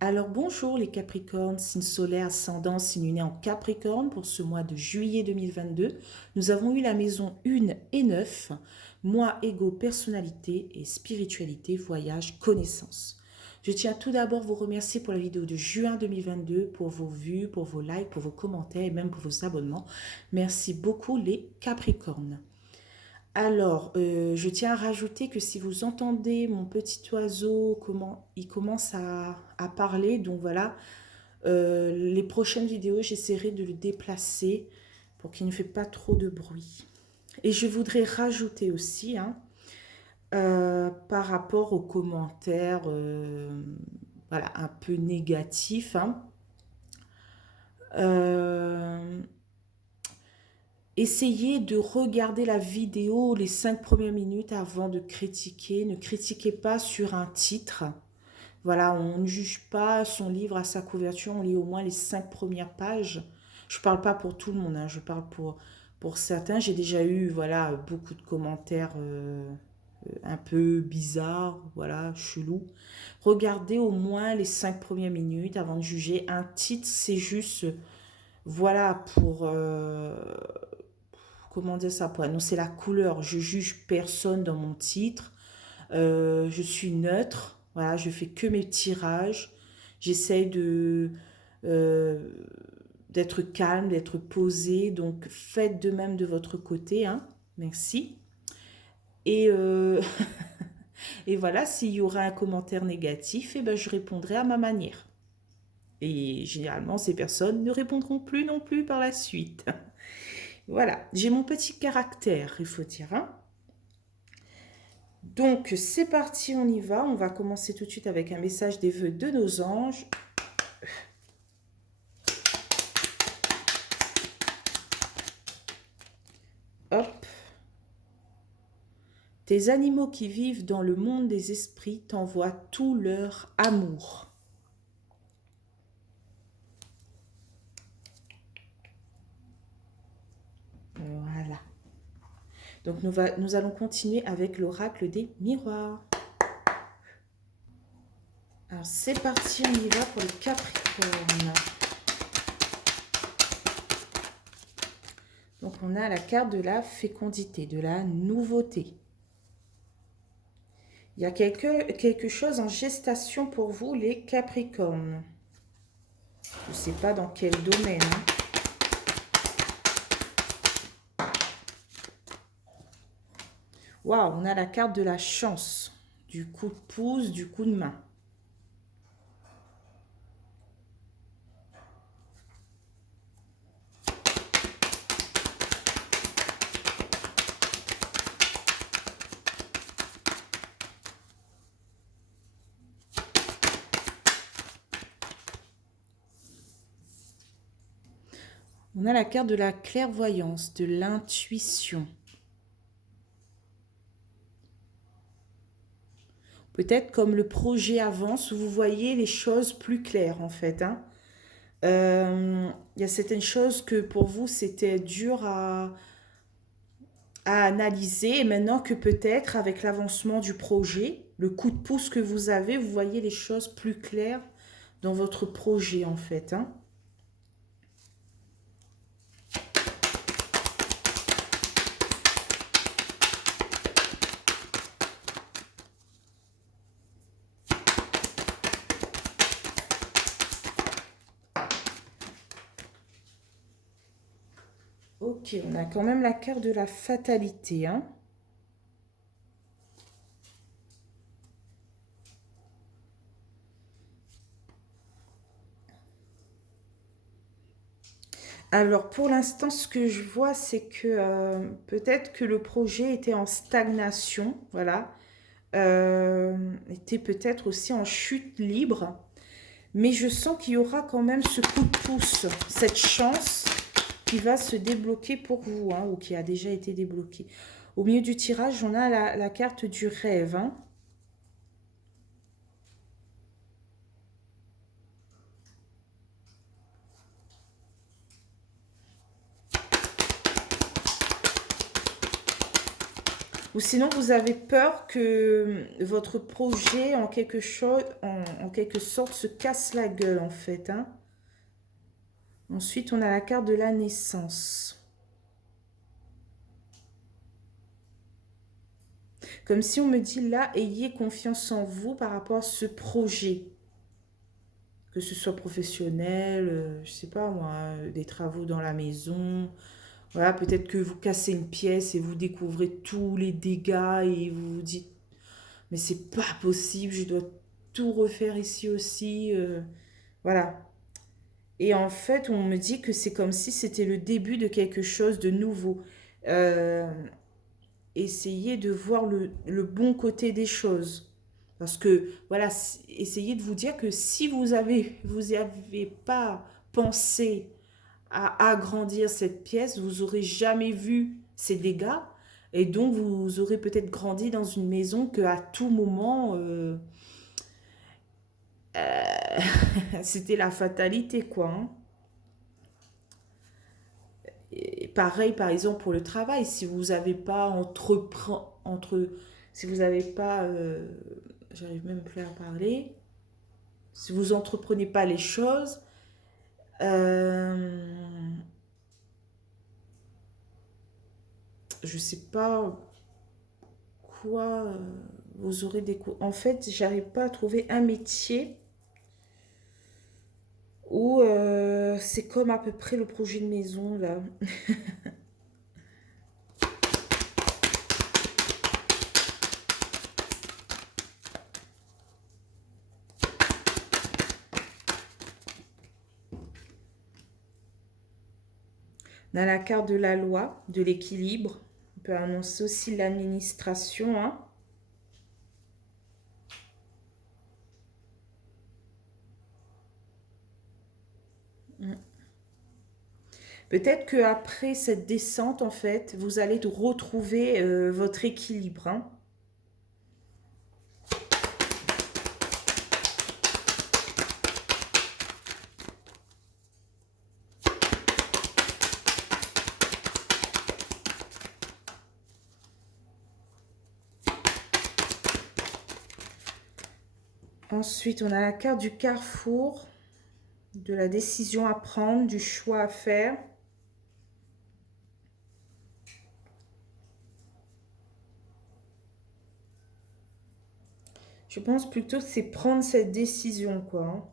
Alors bonjour les Capricornes, signe solaire, ascendant, signe lunaire en Capricorne pour ce mois de juillet 2022. Nous avons eu la maison 1 et 9, moi, ego, personnalité et spiritualité, voyage, connaissance. Je tiens tout d'abord à vous remercier pour la vidéo de juin 2022, pour vos vues, pour vos likes, pour vos commentaires et même pour vos abonnements. Merci beaucoup les Capricornes. Alors, je tiens à rajouter que si vous entendez mon petit oiseau, comment il commence à parler, donc voilà, les prochaines vidéos, j'essaierai de le déplacer pour qu'il ne fait pas trop de bruit. Et je voudrais rajouter aussi, hein, par rapport aux commentaires, voilà, un peu négatifs, hein, euh, essayez de regarder la vidéo les 5 premières minutes avant de critiquer. Ne critiquez pas sur un titre. Voilà, on ne juge pas son livre à sa couverture, on lit au moins les 5 premières pages. Je ne parle pas pour tout le monde, hein, je parle pour certains. J'ai déjà eu voilà, beaucoup de commentaires un peu bizarres, voilà, chelous. Regardez au moins les 5 premières minutes avant de juger. Un titre, c'est juste, voilà, comment dire ça, pour annoncer la couleur. Je juge personne dans mon titre. Je suis neutre. Voilà, je fais que mes tirages. J'essaye euh, d'être calme, d'être posée. Donc faites de même de votre côté, hein. Merci. Et, et voilà, s'il y aura un commentaire négatif, eh ben, je répondrai à ma manière. Et généralement, ces personnes ne répondront plus non plus par la suite. Voilà, j'ai mon petit caractère, il faut dire, hein. Donc, c'est parti, on y va. On va commencer tout de suite avec un message des vœux de nos anges. Hop. Tes animaux qui vivent dans le monde des esprits t'envoient tout leur amour. Voilà. Donc, nous allons continuer avec l'oracle des miroirs. Alors, c'est parti, on y va pour le Capricorne. Donc, on a la carte de la fécondité, de la nouveauté. Il y a quelque chose en gestation pour vous, les Capricornes. Je ne sais pas dans quel domaine. Waouh, on a la carte de la chance, du coup de pouce, du coup de main. On a la carte de la clairvoyance, de l'intuition. Peut-être comme le projet avance, vous voyez les choses plus claires en fait, hein. Il y a certaines choses que pour vous c'était dur à analyser et maintenant que peut-être avec l'avancement du projet, le coup de pouce que vous avez, vous voyez les choses plus claires dans votre projet en fait, hein. Ok, on a quand même la carte de la fatalité, hein. Alors pour l'instant, ce que je vois, c'est que peut-être que le projet était en stagnation, voilà, était peut-être aussi en chute libre, mais je sens qu'il y aura quand même ce coup de pouce, cette chance qui va se débloquer pour vous, hein, ou qui a déjà été débloquée. Au milieu du tirage, on a la carte du rêve, hein. Ou sinon, vous avez peur que votre projet, en quelque sorte, se casse la gueule, en fait. Hein. Ensuite, on a la carte de la naissance. Comme si on me dit là, ayez confiance en vous par rapport à ce projet. Que ce soit professionnel, je sais pas moi, des travaux dans la maison. Voilà, peut-être que vous cassez une pièce et vous découvrez tous les dégâts et vous vous dites, mais c'est pas possible, je dois tout refaire ici aussi. Voilà. Et en fait, on me dit que c'est comme si c'était le début de quelque chose de nouveau. Euh, Essayez de voir le bon côté des choses. Parce que, voilà, essayez de vous dire que si vous avez pas pensé à agrandir cette pièce, vous aurez jamais vu ces dégâts. Et donc, vous aurez peut-être grandi dans une maison que à tout moment, c'était la fatalité, quoi. Hein. Et pareil, par exemple, pour le travail, si vous n'avez pas si vous n'avez pas, j'arrive même plus à parler, si vous entreprenez pas les choses, euh, je sais pas quoi, vous aurez des cours. En fait, j'arrive pas à trouver un métier où c'est comme à peu près le projet de maison là. On a la carte de la loi, de l'équilibre. On peut annoncer aussi l'administration. Hein. Peut-être qu'après cette descente, en fait, vous allez retrouver votre équilibre. Hein. Ensuite, on a la carte du carrefour, de la décision à prendre, du choix à faire. Je pense plutôt que c'est prendre cette décision, quoi. Hein.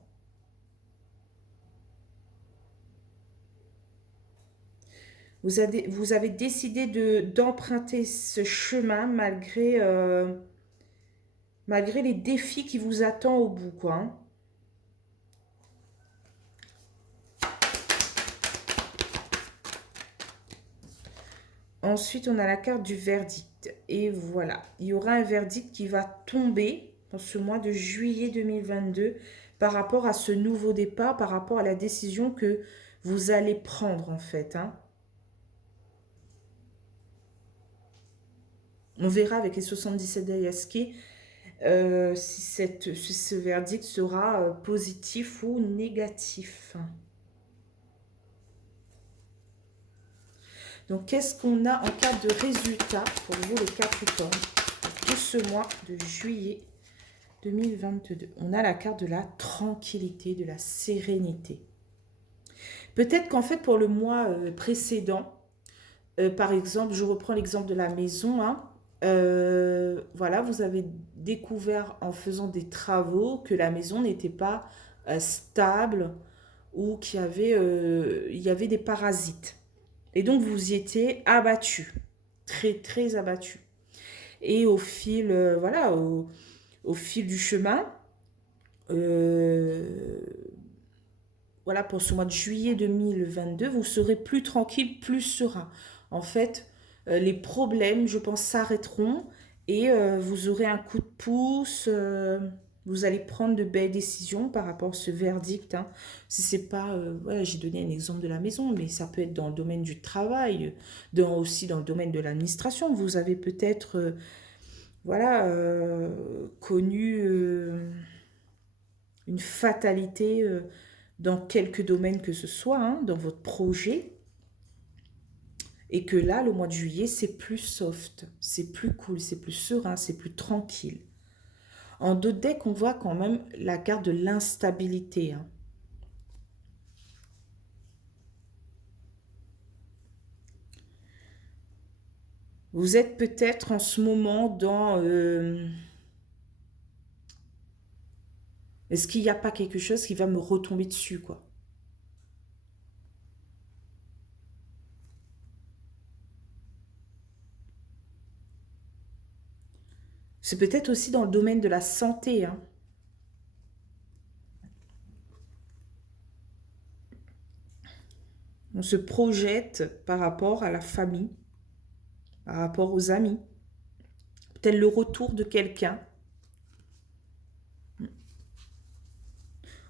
Vous avez décidé d'emprunter ce chemin malgré les défis qui vous attendent au bout, quoi. Hein. Ensuite, on a la carte du verdict. Et voilà, il y aura un verdict qui va tomber dans ce mois de juillet 2022 par rapport à ce nouveau départ, par rapport à la décision que vous allez prendre, en fait. Hein. On verra avec les 77 d'Ayaski si ce verdict sera positif ou négatif. Donc, qu'est-ce qu'on a en cas de résultat pour vous, les Capricornes, pour ce mois de juillet 2022? On a la carte de la tranquillité, de la sérénité. Peut-être qu'en fait, pour le mois précédent, par exemple, je reprends l'exemple de la maison, hein, voilà, vous avez découvert en faisant des travaux que la maison n'était pas stable ou il y avait des parasites. Et donc, vous y étiez abattu, très, très abattu. Et au fil, voilà, au fil du chemin, euh, voilà, pour ce mois de juillet 2022, vous serez plus tranquille, plus serein. En fait, les problèmes, je pense, s'arrêteront et vous aurez un coup de pouce. Vous allez prendre de belles décisions par rapport à ce verdict. Hein. Si c'est pas, voilà, j'ai donné un exemple de la maison, mais ça peut être dans le domaine du travail, aussi dans le domaine de l'administration. Vous avez peut-être, voilà, connu une fatalité dans quelques domaines que ce soit, hein, dans votre projet. Et que là, le mois de juillet, c'est plus soft, c'est plus cool, c'est plus serein, c'est plus tranquille. En deux decks, on voit quand même la carte de l'instabilité, hein. Vous êtes peut-être en ce moment dans... est-ce qu'il n'y a pas quelque chose qui va me retomber dessus, quoi? C'est peut-être aussi dans le domaine de la santé, hein. On se projette par rapport à la famille, par rapport aux amis. Peut-être le retour de quelqu'un.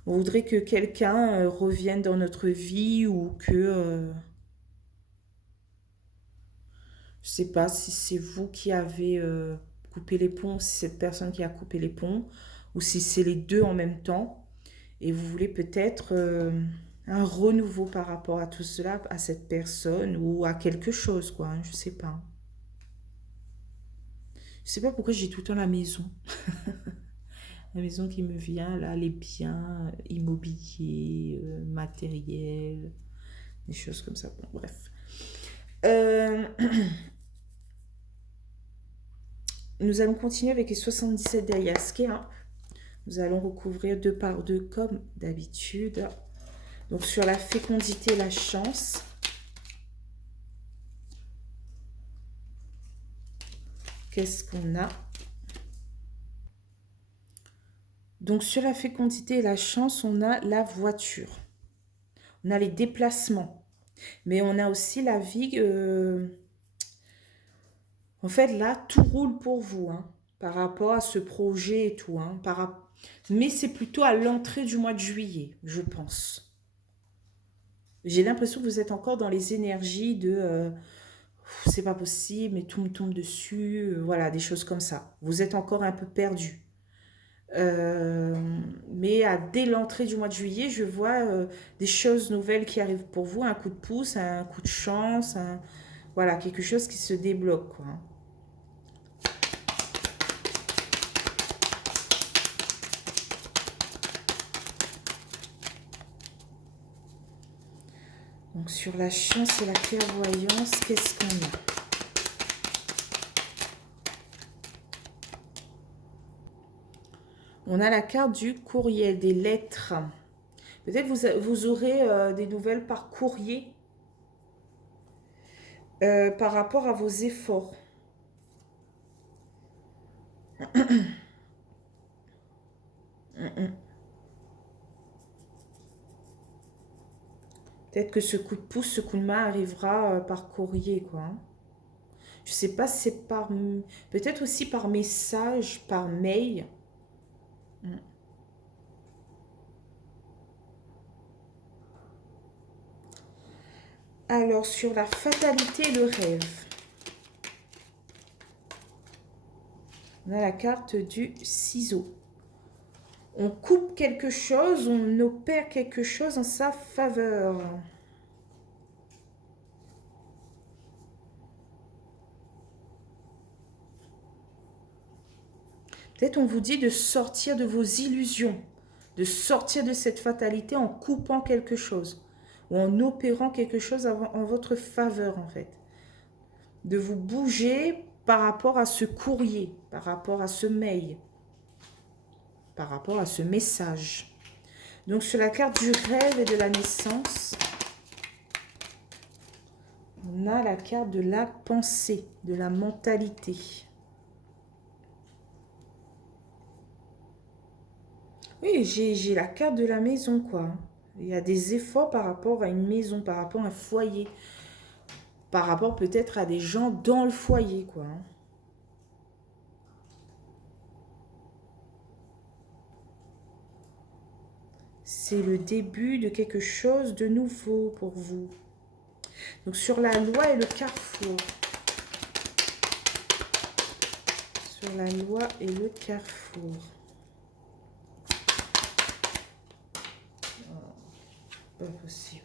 On voudrait que quelqu'un revienne dans notre vie ou que... je ne sais pas si c'est vous qui avez coupé les ponts, si c'est cette personne qui a coupé les ponts, ou si c'est les deux en même temps. Et vous voulez peut-être un renouveau par rapport à tout cela, à cette personne ou à quelque chose, quoi, hein, je ne sais pas. Je sais pas pourquoi j'ai tout le temps la maison. La maison qui me vient, là, les biens immobiliers, matériels, des choses comme ça. Bon, bref. Euh, nous allons continuer avec les 77 d'Ayaske, hein. Nous allons recouvrir deux par deux comme d'habitude. Donc sur la fécondité, la chance. Qu'est-ce qu'on a? Donc sur la fécondité et la chance, on a la voiture. On a les déplacements. Mais on a aussi la vie. En fait, là, tout roule pour vous, hein, par rapport à ce projet et tout, hein, mais c'est plutôt à l'entrée du mois de juillet, je pense. J'ai l'impression que vous êtes encore dans les énergies de c'est pas possible, mais tout me tombe dessus, voilà, des choses comme ça. Vous êtes encore un peu perdu. Mais dès l'entrée du mois de juillet, je vois des choses nouvelles qui arrivent pour vous, un coup de pouce, un coup de chance, voilà, quelque chose qui se débloque, quoi, hein. Donc sur la chance et la clairvoyance, qu'est-ce qu'on a? On a la carte du courriel, des lettres. Peut-être vous aurez des nouvelles par courrier par rapport à vos efforts. Peut-être que ce coup de pouce, ce coup de main arrivera par courrier, quoi, hein. Je sais pas si c'est par... Peut-être aussi par message, par mail. Alors, sur la fatalité et le rêve, on a la carte du ciseau. On coupe quelque chose, on opère quelque chose en sa faveur. Peut-être on vous dit de sortir de vos illusions, de sortir de cette fatalité en coupant quelque chose ou en opérant quelque chose en votre faveur, en fait. De vous bouger par rapport à ce courrier, par rapport à ce mail, par rapport à ce message. Donc sur la carte du rêve et de la naissance, on a la carte de la pensée, de la mentalité. Oui, j'ai la carte de la maison, quoi. Il y a des efforts par rapport à une maison, par rapport à un foyer, par rapport peut-être à des gens dans le foyer, quoi. C'est le début de quelque chose de nouveau pour vous. Donc sur la loi et le carrefour. Sur la loi et le carrefour. Oh, pas possible.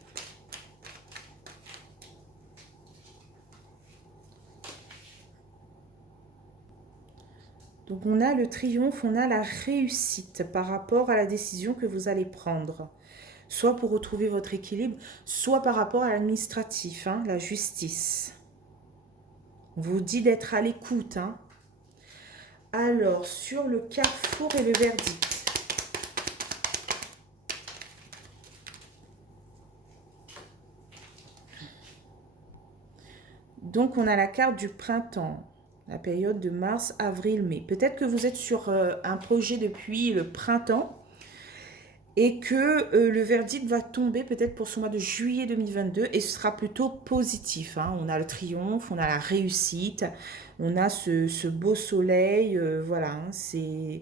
Donc on a le triomphe, on a la réussite par rapport à la décision que vous allez prendre. Soit pour retrouver votre équilibre, soit par rapport à l'administratif, hein, la justice. On vous dit d'être à l'écoute. Hein. Alors, sur le carrefour et le verdict. Donc, on a la carte du printemps, la période de mars, avril, mai. Peut-être que vous êtes sur un projet depuis le printemps et que le verdict va tomber peut-être pour ce mois de juillet 2022 et ce sera plutôt positif. Hein. On a le triomphe, on a la réussite, on a ce beau soleil, voilà, hein, c'est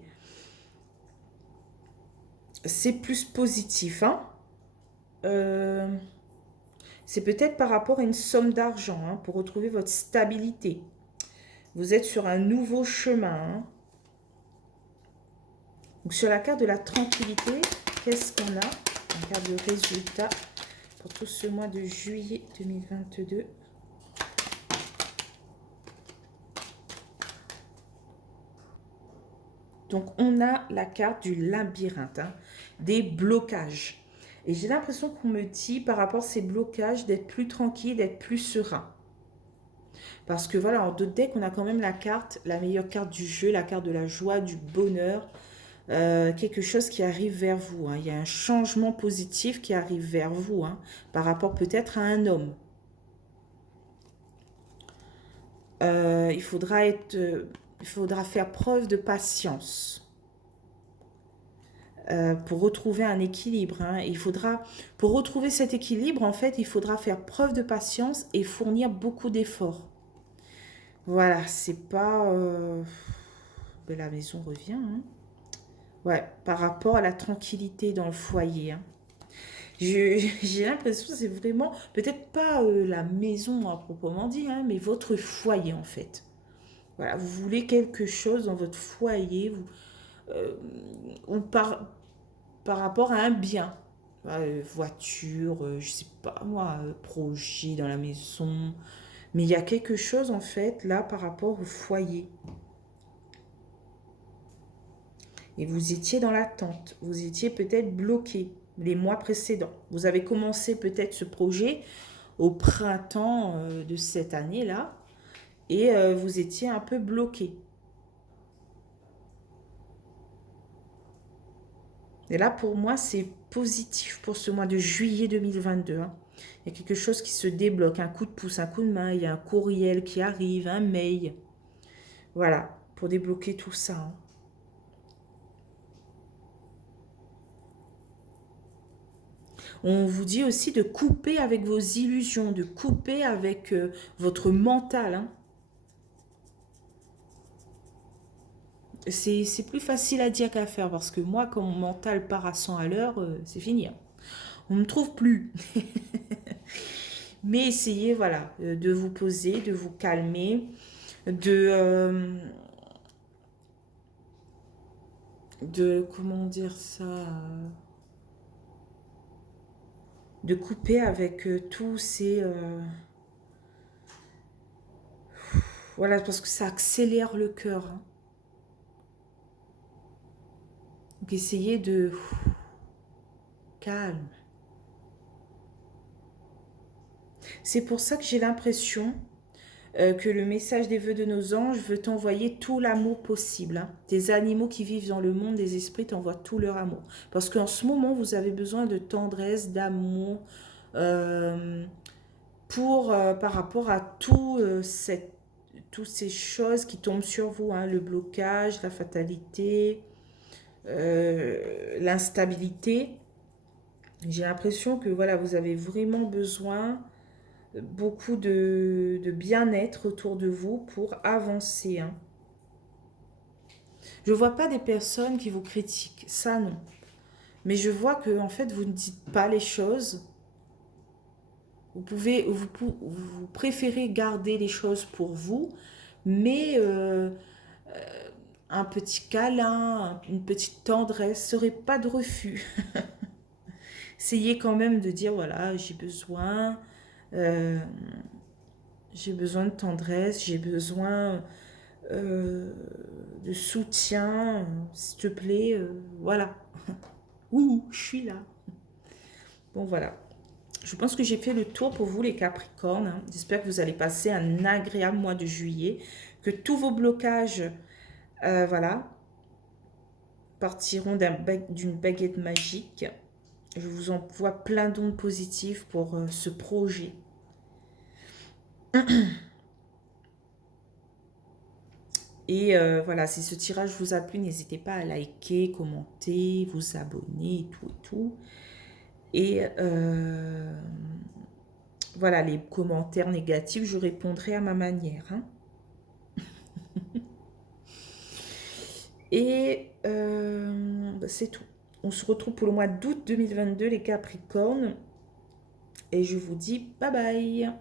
plus positif. Hein. Euh, c'est peut-être par rapport à une somme d'argent hein, pour retrouver votre stabilité. Vous êtes sur un nouveau chemin. Hein. Donc sur la carte de la tranquillité, qu'est-ce qu'on a? La carte de résultat pour tout ce mois de juillet 2022. Donc on a la carte du labyrinthe, hein, des blocages. Et j'ai l'impression qu'on me dit par rapport à ces blocages d'être plus tranquille, d'être plus serein. Parce que voilà, en deux decks, on a quand même la carte, la meilleure carte du jeu, la carte de la joie, du bonheur, quelque chose qui arrive vers vous. Hein. Il y a un changement positif qui arrive vers vous, hein, par rapport peut-être à un homme. Il faudra faire preuve de patience pour retrouver un équilibre. Hein. Pour retrouver cet équilibre, en fait, il faudra faire preuve de patience et fournir beaucoup d'efforts. Voilà, c'est pas... Ben, la maison revient. Hein. Ouais, par rapport à la tranquillité dans le foyer. Hein. J'ai l'impression que c'est vraiment, peut-être pas la maison à proprement dit, hein, mais votre foyer en fait. Voilà, vous voulez quelque chose dans votre foyer, euh, ou par rapport à un bien. Voiture, je sais pas moi, projet dans la maison. Mais il y a quelque chose en fait là par rapport au foyer. Et vous étiez dans l'attente, vous étiez peut-être bloqué les mois précédents. Vous avez commencé peut-être ce projet au printemps de cette année-là et vous étiez un peu bloqué. Et là, pour moi, c'est positif pour ce mois de juillet 2022. Hein. Il y a quelque chose qui se débloque, un coup de pouce, un coup de main, il y a un courriel qui arrive, un mail. Voilà, pour débloquer tout ça. Hein. On vous dit aussi de couper avec vos illusions, de couper avec votre mental. Hein. C'est plus facile à dire qu'à faire parce que moi, quand mon mental part à 100 à l'heure, c'est fini. Hein. On ne me trouve plus. Mais essayez, voilà, de vous poser, de vous calmer, de comment dire ça, de couper avec tous ces, voilà, parce que ça accélère le cœur. Hein. Donc essayez de calme. C'est pour ça que j'ai l'impression que le message des vœux de nos anges veut t'envoyer tout l'amour possible. Hein. Des animaux qui vivent dans le monde des esprits t'envoient tout leur amour. Parce qu'en ce moment, vous avez besoin de tendresse, d'amour, euh, par rapport à toutes ces choses qui tombent sur vous. Hein. Le blocage, la fatalité, l'instabilité. J'ai l'impression que voilà, vous avez vraiment besoin beaucoup de bien-être autour de vous pour avancer. Hein. Je ne vois pas des personnes qui vous critiquent, ça non. Mais je vois que en fait, vous ne dites pas les choses. Vous préférez garder les choses pour vous, mais un petit câlin, une petite tendresse serait pas de refus. Essayez quand même de dire voilà, euh, j'ai besoin de tendresse, j'ai besoin de soutien, s'il te plaît, voilà. Ouh, je suis là. Bon, voilà. Je pense que j'ai fait le tour pour vous, les Capricornes, hein. J'espère que vous allez passer un agréable mois de juillet, que tous vos blocages, voilà, partiront d'une baguette magique. Je vous envoie plein d'ondes positives pour ce projet. Et voilà, si ce tirage vous a plu, n'hésitez pas à liker, commenter, vous abonner et tout et tout. Et voilà, les commentaires négatifs, je répondrai à ma manière, hein. Et bah, c'est tout. On se retrouve pour le mois d'août 2022, les Capricornes. Et je vous dis bye bye.